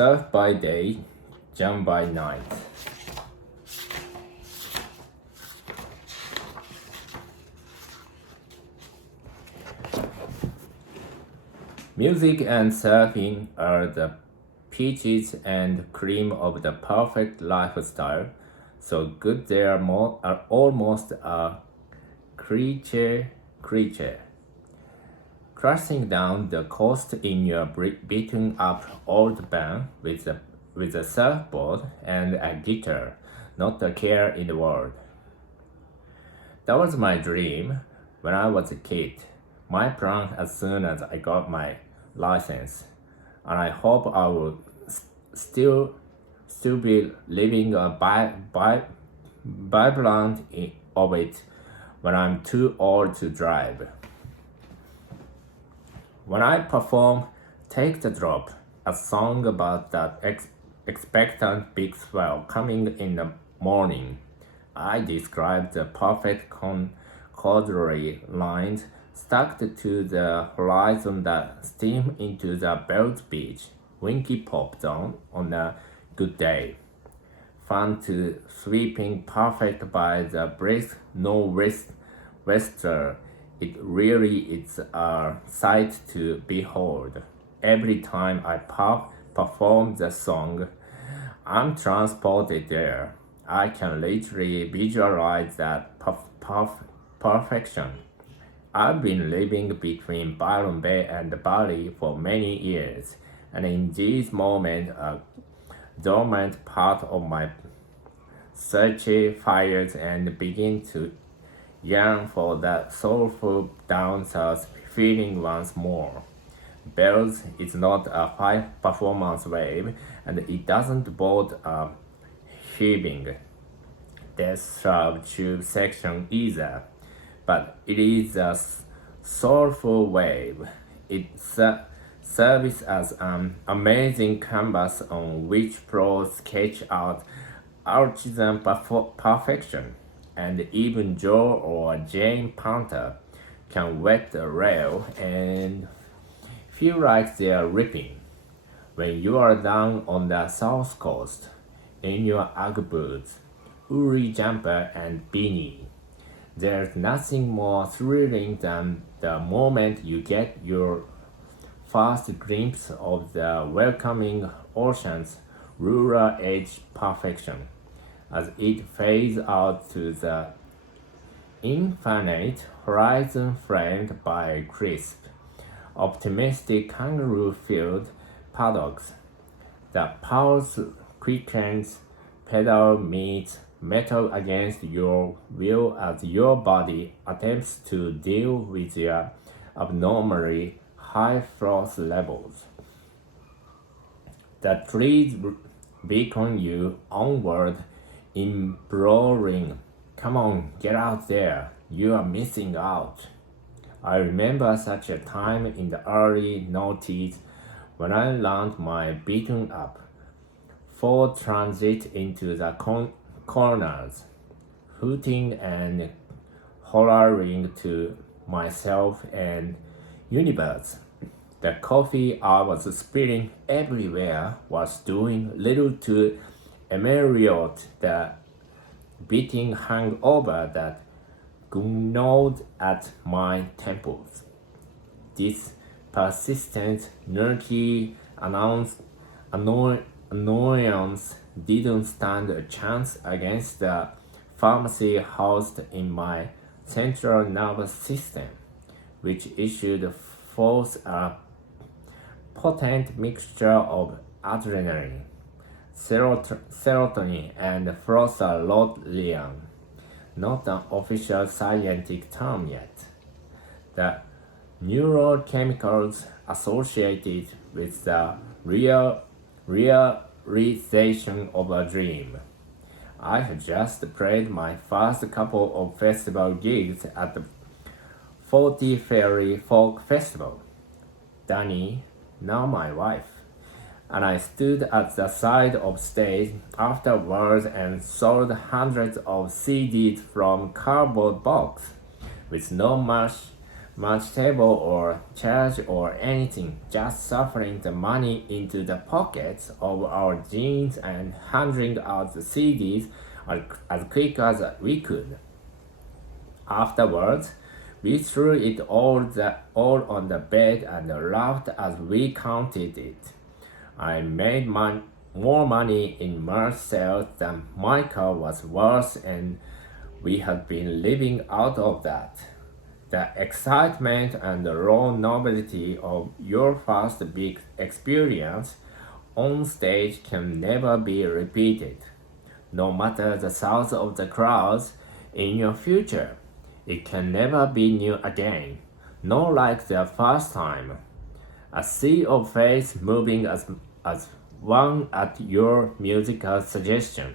surf by day, jump by night. Music and surfing are the peaches and cream of the perfect lifestyle, so good they are almost a creature. Crashing down the coast in your beaten up old van with a surfboard and a guitar, not a care in the world. That was my dream when I was a kid. My plan as soon as I got my license, and I hope I will still be living a vibrant of it when I'm too old to drive. When I perform Take the Drop, a song about that expectant big swell coming in the morning, I describe the perfect corduroy lines stuck to the horizon that steam into the Belt Beach, winky pop zone on a good day. Fun to sweeping perfect by the brisk northwester. It really is a sight to behold. Every time I perform the song, I'm transported there. I can literally visualize that perfection. I've been living between Byron Bay and Bali for many years, and in these moments, a dormant part of my searchy fires and begin to yearn for that soulful down south feeling once more. Bells is not a high performance wave, and it doesn't board a heaving death trap tube section either, but it is a soulful wave. It serves as an amazing canvas on which pros sketch out artisan perfection, and even Joe or Jane Panther can wet the rail and feel like they are ripping. When you are down on the south coast, in your Ugg boots, woolly jumper and beanie, there's nothing more thrilling than the moment you get your first glimpse of the welcoming ocean's rural edge perfection as it fades out to the infinite horizon framed by crisp, optimistic kangaroo-filled paddocks. The pulse quickens, pedal meets metal against your will as your body attempts to deal with your abnormally high frost levels. The trees beckon you onward, imploring, "Come on, get out there, you are missing out." I remember such a time in the early noughties when I learned my beaten up Ford Transit into the corners, hooting and hollering to myself and universe. The coffee I was spilling everywhere was doing little to ameliorate the beating hangover that gnawed at my temples. This persistent, nerdy annoyance didn't stand a chance against the pharmacy housed in my central nervous system, which issued forth a potent mixture of adrenaline, serotonin, and prostaglandin, not an official scientific term yet. The neurochemicals associated with the realization of a dream. I had just played my first couple of festival gigs at the 40 Ferry Folk Festival. Danny, now my wife, and I stood at the side of stage afterwards and sold hundreds of CDs from cardboard box with no much table or chairs or anything, just stuffing the money into the pockets of our jeans and handing out the CDs as quick as we could. Afterwards, we threw it all on the bed and laughed as we counted it. I made more money in merch sales than my car was worth, and we had been living out of that. The excitement and the raw novelty of your first big experience on stage can never be repeated, no matter the size of the crowds in your future. It can never be new again, not like the first time. A sea of faces moving as one at your musical suggestion,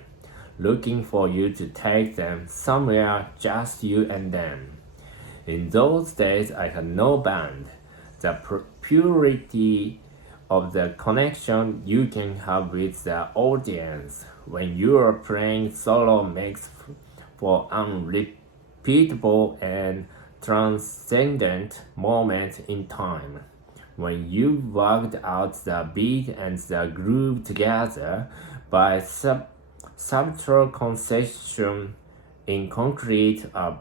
looking for you to take them somewhere just you and them. In those days, I had no band. The purity of the connection you can have with the audience when you are playing solo makes for unrepeatable and transcendent moments in time. When you worked out the beat and the groove together by subtle concession in concrete, a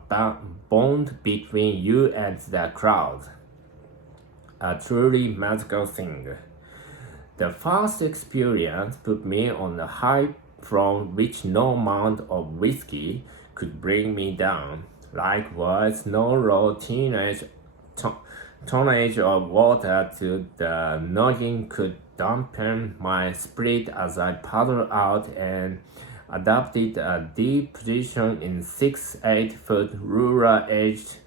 bond between you and the crowd. A truly magical thing. The first experience put me on a high from which no amount of whiskey could bring me down. Likewise, no raw tonnage of water to the noggin could dampen my spirit as I paddled out and adopted a deep position in 6-8 foot ruler-edged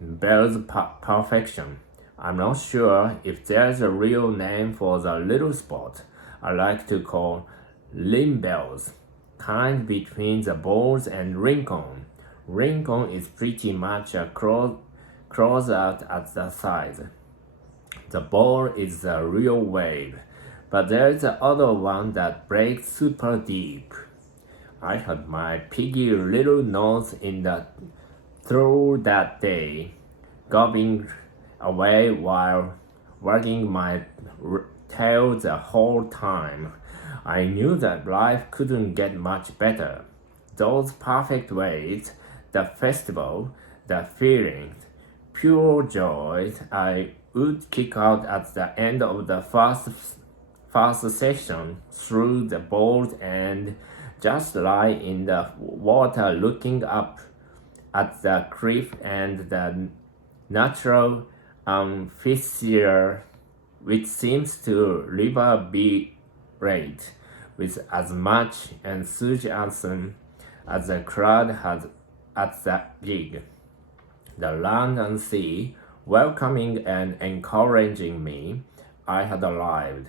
bell's perfection. I'm not sure if there's a real name for the little spot I like to call limb bells, kind between the balls and rincon. Rincon is pretty much a cross out at the side. The ball is the real wave, but there's the other one that breaks super deep. I had my piggy little nose in the through that day, gobbling away while wagging my tail the whole time. I knew that life couldn't get much better. Those perfect waves, the festival, the feeling, pure joy I would kick out at the end of the first session through the board and just lie in the water looking up at the cliff and the natural fissure which seems to reverberate with as much enthusiasm as the crowd had at the gig. The land and sea, welcoming and encouraging me, I had arrived.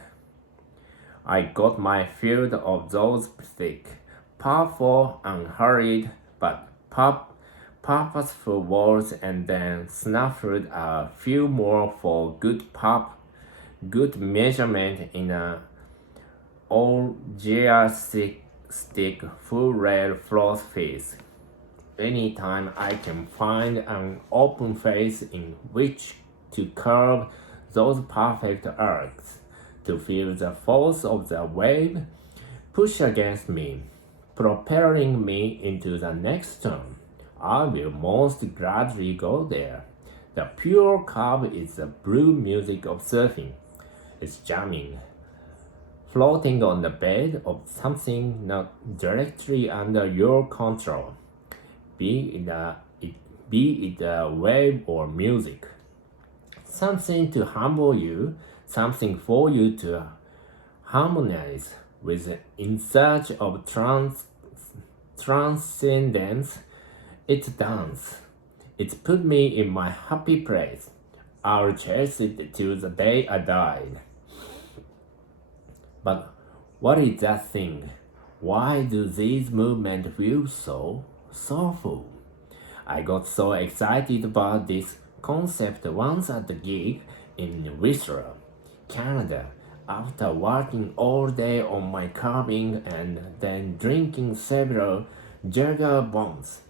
I got my fill of those thick, powerful, unhurried, but purposeful words and then snaffled a few more for good measurement in an orgiastic full red floss face. Anytime I can find an open face in which to curb those perfect arcs, to feel the force of the wave push against me, propelling me into the next turn, I will most gladly go there. The pure curve is the blue music of surfing. It's jamming, floating on the bed of something not directly under your control, be it a wave or music. Something to humble you, something for you to harmonize with in search of transcendence. It's dance. It's put me in my happy place. I'll chase it till the day I died. But what is that thing? Why do these movements feel so soulful? I got so excited about this concept once at the gig in Whistler, Canada, after working all day on my carving and then drinking several Jagger bombs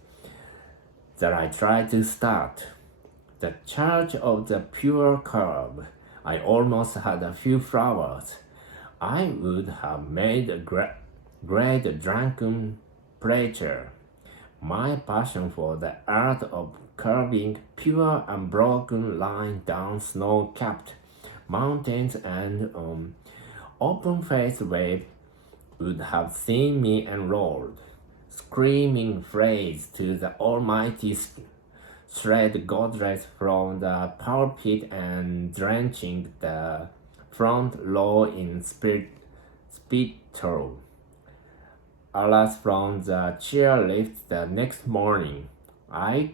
that I tried to start. The Church of the Pure Curb. I almost had a few flowers. I would have made a great drunken preacher. My passion for the art of curving pure unbroken line down snow-capped mountains and open-faced wave would have seen me enrolled, screaming praise to the almighty shred godress from the pulpit and drenching the front row in spittle. Alas, from the chairlift the next morning, I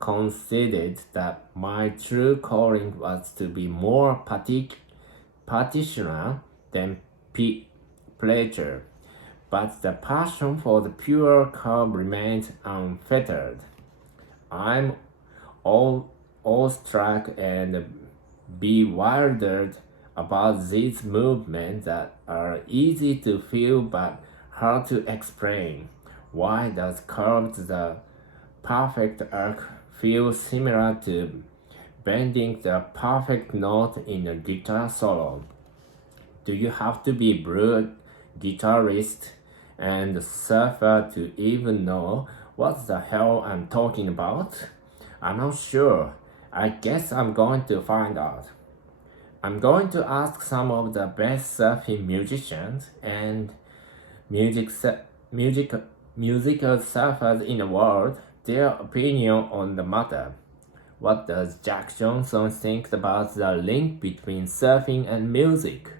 considered that my true calling was to be more practitioner than preacher, but the passion for the pure curb remained unfettered. I'm awestruck and bewildered about these movements that are easy to feel but hard to explain. Why does curved the perfect arc feel similar to bending the perfect note in a guitar solo? Do you have to be a guitarist and surfer to even know what the hell I'm talking about? I'm not sure. I guess I'm going to find out. I'm going to ask some of the best surfing musicians and musical surfers in the world their opinion on the matter. What does Jack Johnson think about the link between surfing and music?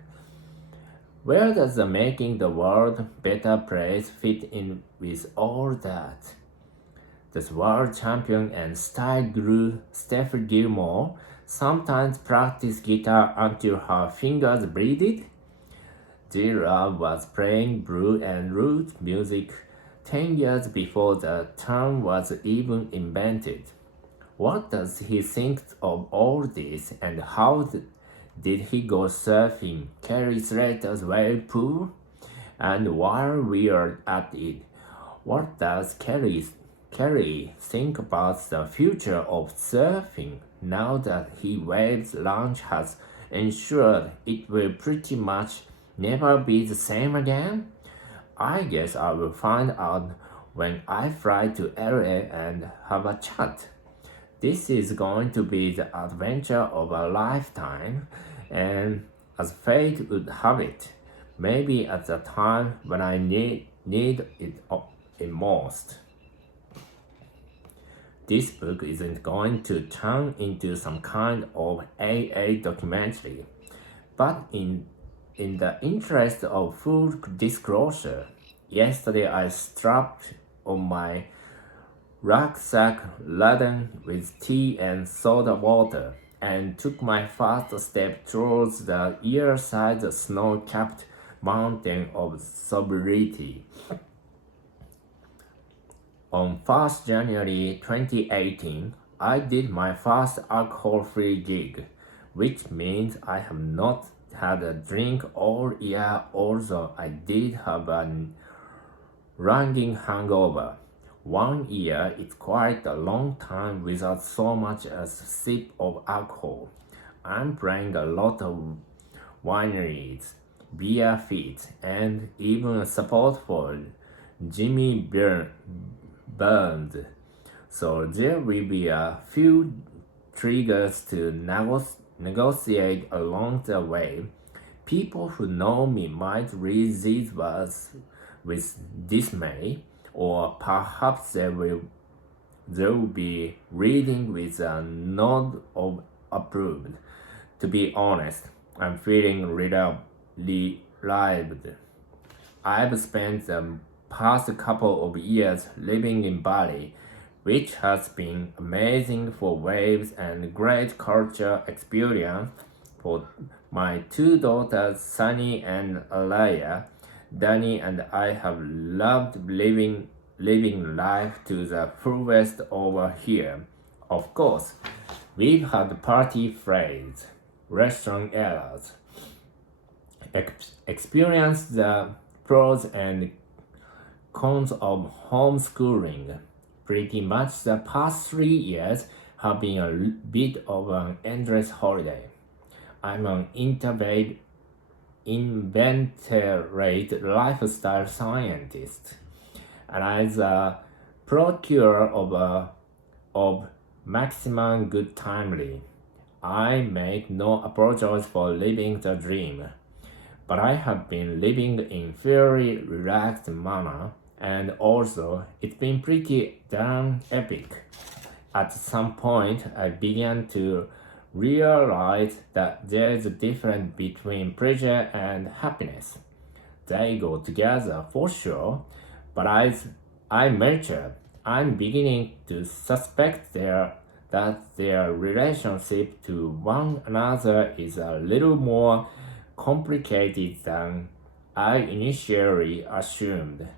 Where does the making the world better place fit in with all that? Does world champion and style guru Steph Gilmore sometimes practice guitar until her fingers bleeded? J-Love was playing blues and roots music 10 years before the term was even invented. What does he think of all this, and how did he go surfing Kelly Slater's wave pool? And while we are at it, what does Kelly think about the future of surfing now that he Waves launch has ensured it will pretty much never be the same again? I guess I will find out when I fly to LA and have a chat. This is going to be the adventure of a lifetime, and as fate would have it, maybe at the time when I need it most. This book isn't going to turn into some kind of AA documentary, but in the interest of full disclosure, yesterday I strapped on my rucksack laden with tea and soda water and took my first step towards the ear-side snow-capped mountain of sobriety. On 1st January 2018, I did my first alcohol-free gig, which means I have not had a drink all year, although I did have a raging hangover. 1 year is quite a long time without so much as a sip of alcohol. I'm playing a lot of wineries, beer feeds, and even support for Jimmy Burns. So there will be a few triggers to negotiate along the way. People who know me might read these words with dismay, or perhaps they will be reading with a nod of approval. To be honest, I'm feeling relieved. I've spent the past couple of years living in Bali, which has been amazing for waves and great culture experience for my two daughters, Sunny and Alaya. Danny and I have loved living life to the fullest over here. Of course, we've had party fails, restaurant errors, experienced the pros and cons of homeschooling. Pretty much the past 3 years have been a bit of an endless holiday. I'm an inveterate lifestyle scientist, and as a procurer of maximum good timely, I make no apologies for living the dream. But I have been living in fairly relaxed manner, and also it's been pretty darn epic. At some point, I began to realize that there's a difference between pleasure and happiness. They go together for sure, but as I mature, I'm beginning to suspect that their relationship to one another is a little more complicated than I initially assumed.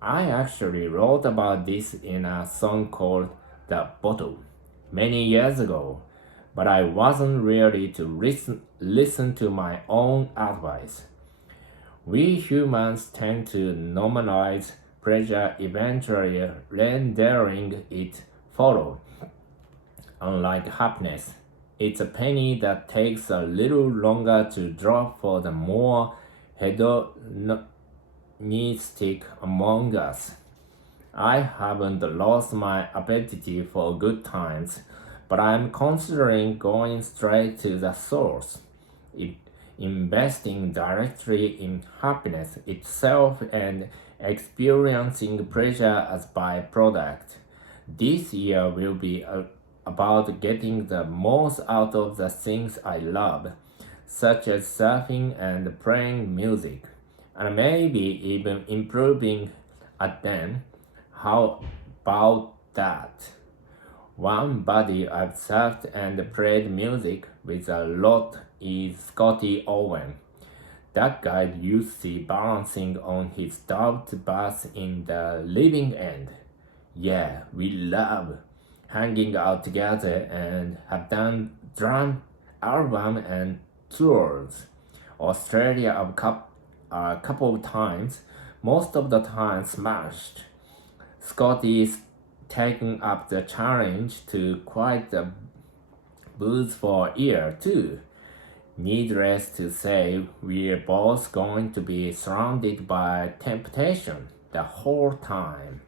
I actually wrote about this in a song called The Bottle many years ago, but I wasn't ready to listen to my own advice. We humans tend to normalize pleasure, eventually rendering it follow. Unlike happiness, it's a penny that takes a little longer to drop for the more hedonistic among us. I haven't lost my appetite for good times, but I'm considering going straight to the source, investing directly in happiness itself and experiencing pleasure as byproduct. This year will be about getting the most out of the things I love, such as surfing and playing music, and maybe even improving at them. How about that? One buddy I've surfed and played music with a lot is Scotty Owen. That guy you see balancing on his doubt bass in the living end. Yeah, we love hanging out together and have done drum album and tours. Australia a couple of times, most of the time smashed. Scotty's taken up the challenge to quite the booze for a year too. Needless to say, we're both going to be surrounded by temptation the whole time.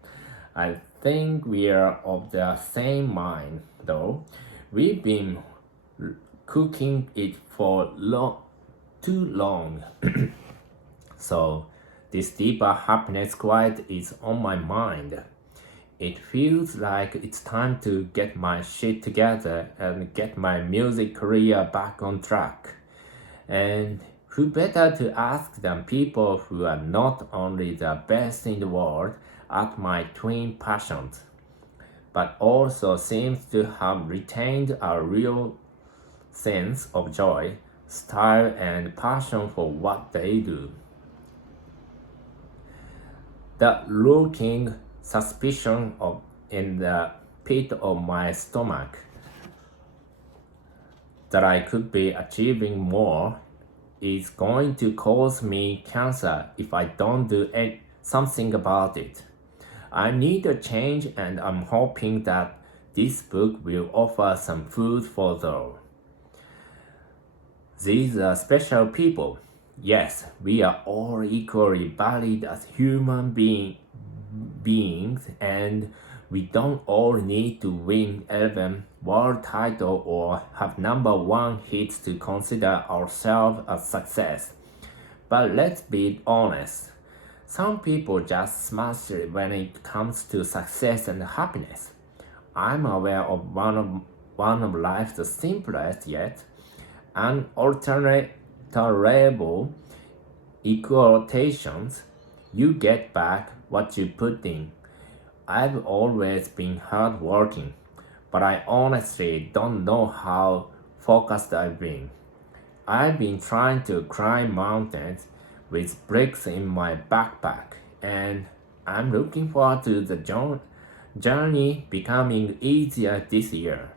I think we're of the same mind, though. We've been cooking it for too long. So, this deeper happiness quiet is on my mind. It feels like it's time to get my shit together and get my music career back on track. And who better to ask than people who are not only the best in the world at my twin passions, but also seems to have retained a real sense of joy, style, and passion for what they do. The lurking suspicion in the pit of my stomach that I could be achieving more is going to cause me cancer if I don't do something about it. I need a change, and I'm hoping that this book will offer some food for thought. These are special people. Yes, we are all equally valid as human beings, and we don't all need to win 11 world title or have number one hits to consider ourselves a success. But let's be honest, some people just smash it when it comes to success and happiness. I'm aware of one of life's simplest yet unalterable equations. You get back what you put in. I've always been hardworking, but I honestly don't know how focused I've been. I've been trying to climb mountains with bricks in my backpack, and I'm looking forward to the journey becoming easier this year.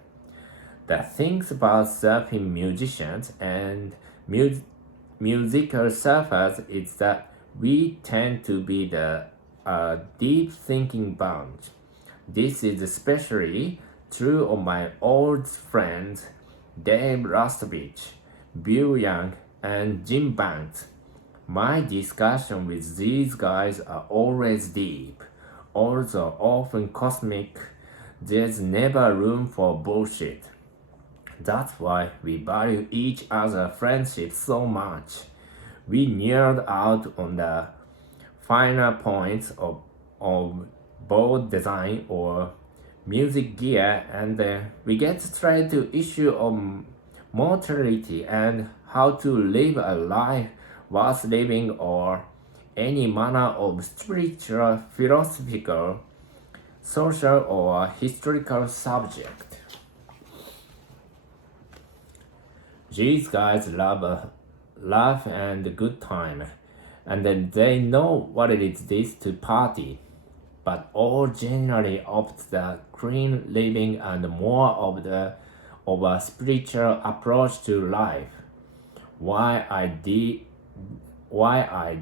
The things about surfing musicians and musical surfers is that we tend to be the deep thinking bunch. This is especially two of my old friends, Dave Rastovich, Bill Young, and Jim Banks. My discussions with these guys are always deep, although often cosmic. There's never room for bullshit. That's why we value each other's friendship so much. We nerd out on the finer points of board design or music gear, and we get straight to issue of mortality and how to live a life worth living or any manner of spiritual, philosophical, social, or historical subject. These guys love a laugh and a good time, and then they know what it is to party, but all generally opt the clean living and more of a spiritual approach to life. Why I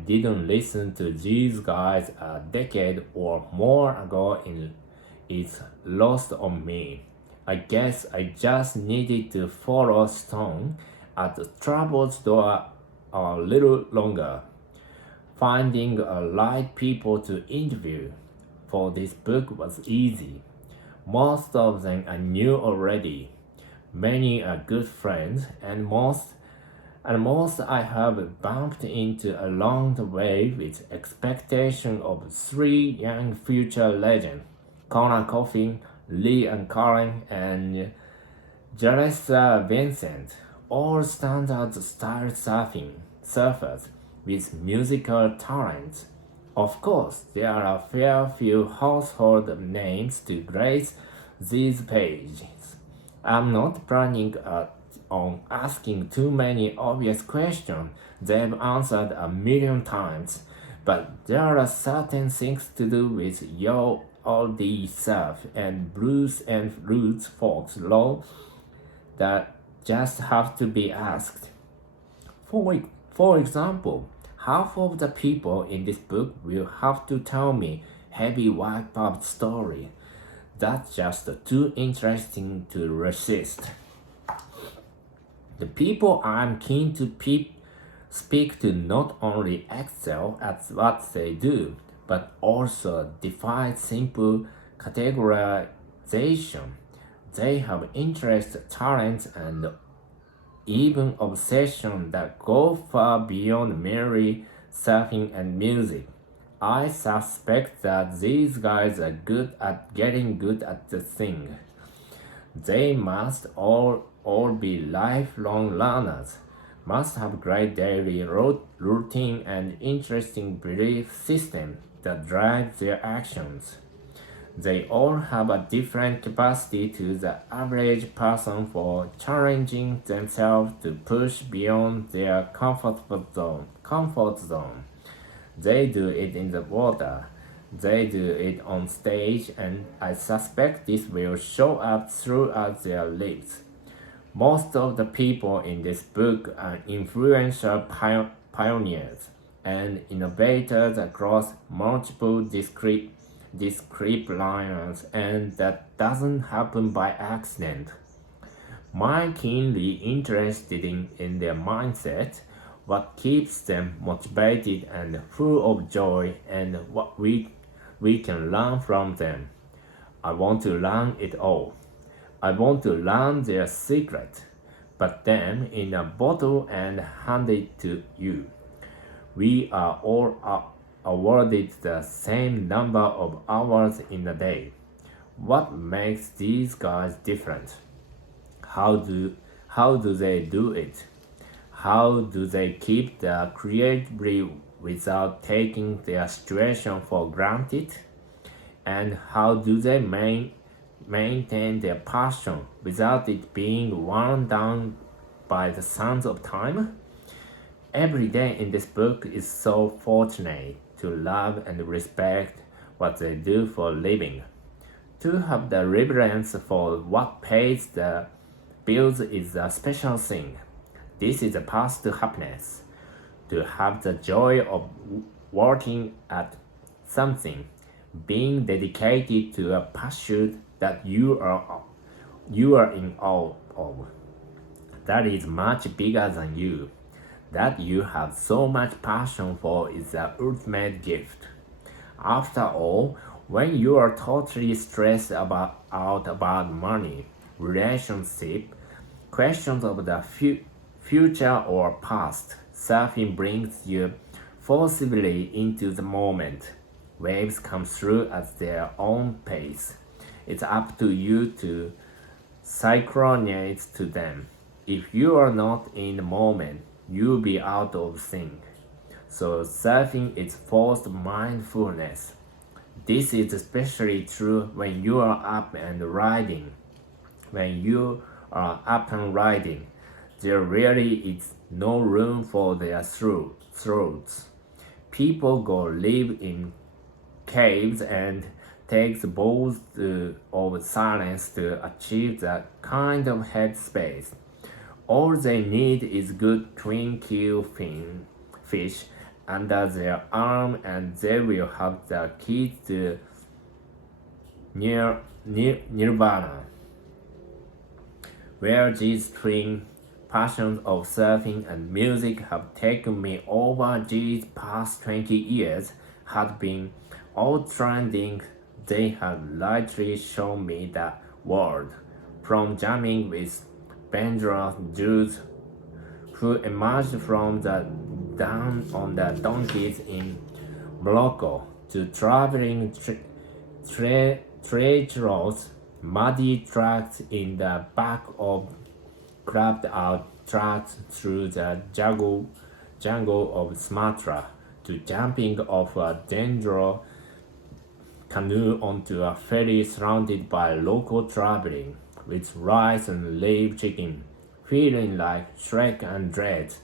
didn't listen to these guys a decade or more ago is lost on me. I guess I just needed to follow Stone at the trouble's door a little longer. Finding a right people to interview for this book was easy. Most of them I knew already. Many are good friends, and most I have bumped into along the way with expectation of three young future legends, Connor Coffin, Lee and Karen, and Jalissa Vincent, all standard style surfers with musical talents. Of course, there are a fair few household names to grace these pages. I'm not planning on asking too many obvious questions they've answered a million times, but there are certain things to do with your oldie surf and blues and roots folks law that just have to be asked. For example, half of the people in this book will have to tell me heavy white pub story. That's just too interesting to resist. The people I'm keen to speak to not only excel at what they do, but also defy simple categorization. They have interests, talents, and even obsession that go far beyond merely surfing and music. I suspect that these guys are good at getting good at the thing. They must all be lifelong learners, must have great daily routine and interesting belief system that drive their actions. They all have a different capacity to the average person for challenging themselves to push beyond their comfort zone. They do it in the water. They do it on stage, and I suspect this will show up throughout their lives. Most of the people in this book are influential pioneers and innovators across multiple disciplines, and that doesn't happen by accident. I'm keenly interested in their mindset, what keeps them motivated and full of joy, and what we can learn from them. I want to learn it all. I want to learn their secret, put them in a bottle and hand it to you. We are all awarded the same number of hours in a day. What makes these guys different? How do they do it? How do they keep their creativity without taking their situation for granted? And how do they maintain their passion without it being worn down by the sands of time? Every day in this book is so fortunate to love and respect what they do for a living. To have the reverence for what pays the bills is a special thing. This is a path to happiness. To have the joy of working at something, being dedicated to a pursuit that you are you are in awe of, that is much bigger than you, that you have so much passion for is the ultimate gift. After all, when you are totally stressed out about money, relationship, questions of the future or past, surfing brings you forcibly into the moment. Waves come through at their own pace. It's up to you to synchronize to them. If you are not in the moment, you'll be out of sync. So surfing is forced mindfulness. This is especially true when you are up and riding. When you are up and riding, there really is no room for their throats. People go live in caves and take vows of silence to achieve that kind of headspace. All they need is good twin keel fish under their arm and they will have the key to nirvana. Where these twin passions of surfing and music have taken me over these past 20 years had been outstanding. They have lightly shown me the world, from jamming with Benjamin Jews who emerged from the down on the donkeys in Morocco to traveling treacherous, muddy tracks in the back of carved out tracks through the jungle of Sumatra to jumping off a dangerous canoe onto a ferry surrounded by local traveling with rice and live chicken, feeling like Shrek and Dread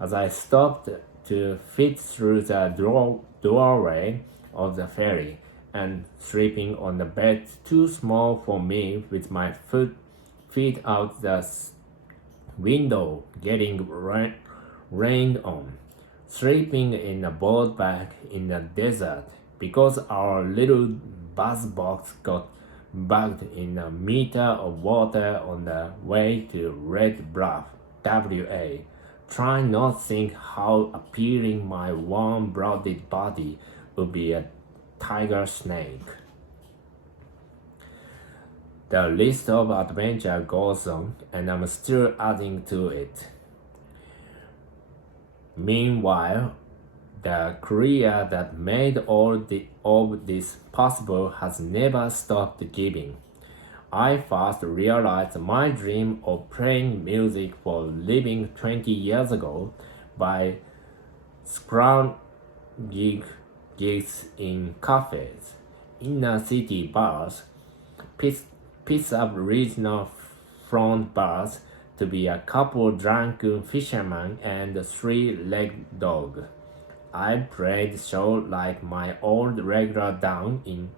as I stopped to fit through the doorway of the ferry and sleeping on the bed too small for me with my feet out the window getting rained on, sleeping in a boat back in the desert because our little bus box got bugged in a meter of water on the way to Red Bluff, WA, trying not to think how appealing my warm-blooded body would be a tiger snake. The list of adventure goes on, and I'm still adding to it. Meanwhile, the career that made all this possible has never stopped giving. I first realized my dream of playing music for a living 20 years ago by scrounging gigs in cafes, inner city bars, piss-up regional front bars to be a couple drunken fishermen and a three-legged dog. I played shows like my old regular down in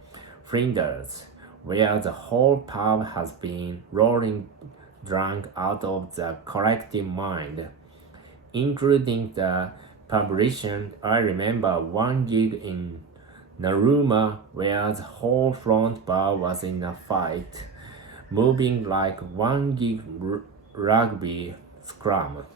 Flinders, where the whole pub has been rolling drunk out of the collective mind, including the publication. I remember one gig in Naruma where the whole front bar was in a fight, moving like one gig rugby scrum.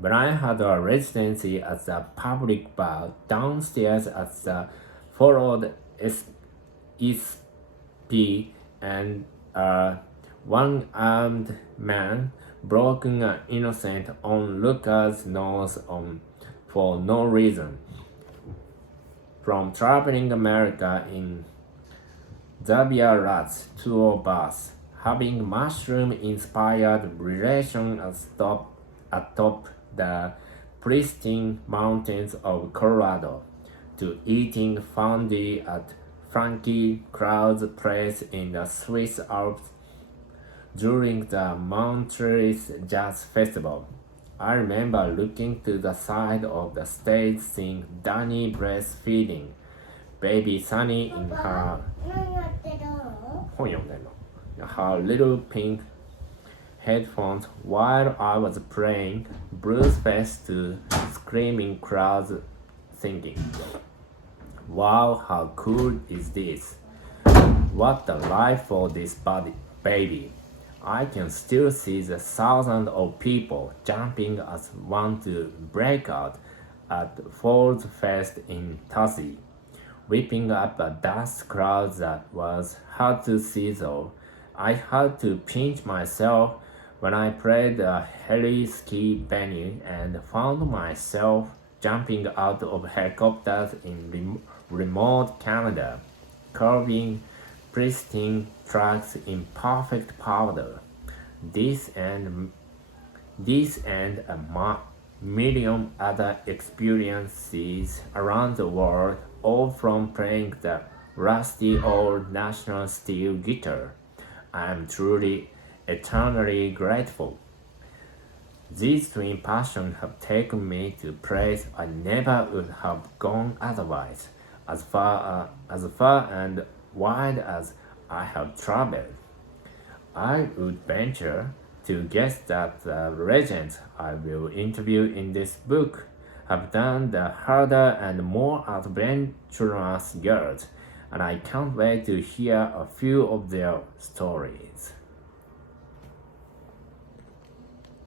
But I had a residency at the public bar downstairs at the followed SP and a one-armed man broken an innocent onlooker's nose on for no reason. From traveling America in Xavier Rat's tour bus, having mushroom-inspired relations atop the pristine mountains of Colorado, to eating fondue at Frankie Cloud's place in the Swiss Alps during the Montreux Jazz Festival. I remember looking to the side of the stage seeing Danny breastfeeding baby Sunny in her little pink headphones while I was playing blues-faced to screaming crowds thinking, wow, how cool is this? What a life for this baby. I can still see the thousands of people jumping as one to break out at Ford's Fest in Tassie, whipping up a dust cloud that was hard to see though. I had to pinch myself when I played a heli ski venue and found myself jumping out of helicopters in remote Canada, curving pristine tracks in perfect powder. This and this and a million other experiences around the world, all from playing the rusty old National Steel guitar. I am truly, eternally grateful. These twin passions have taken me to places I never would have gone otherwise, as far and wide as I have traveled. I would venture to guess that the legends I will interview in this book have done the harder and more adventurous yards, and I can't wait to hear a few of their stories.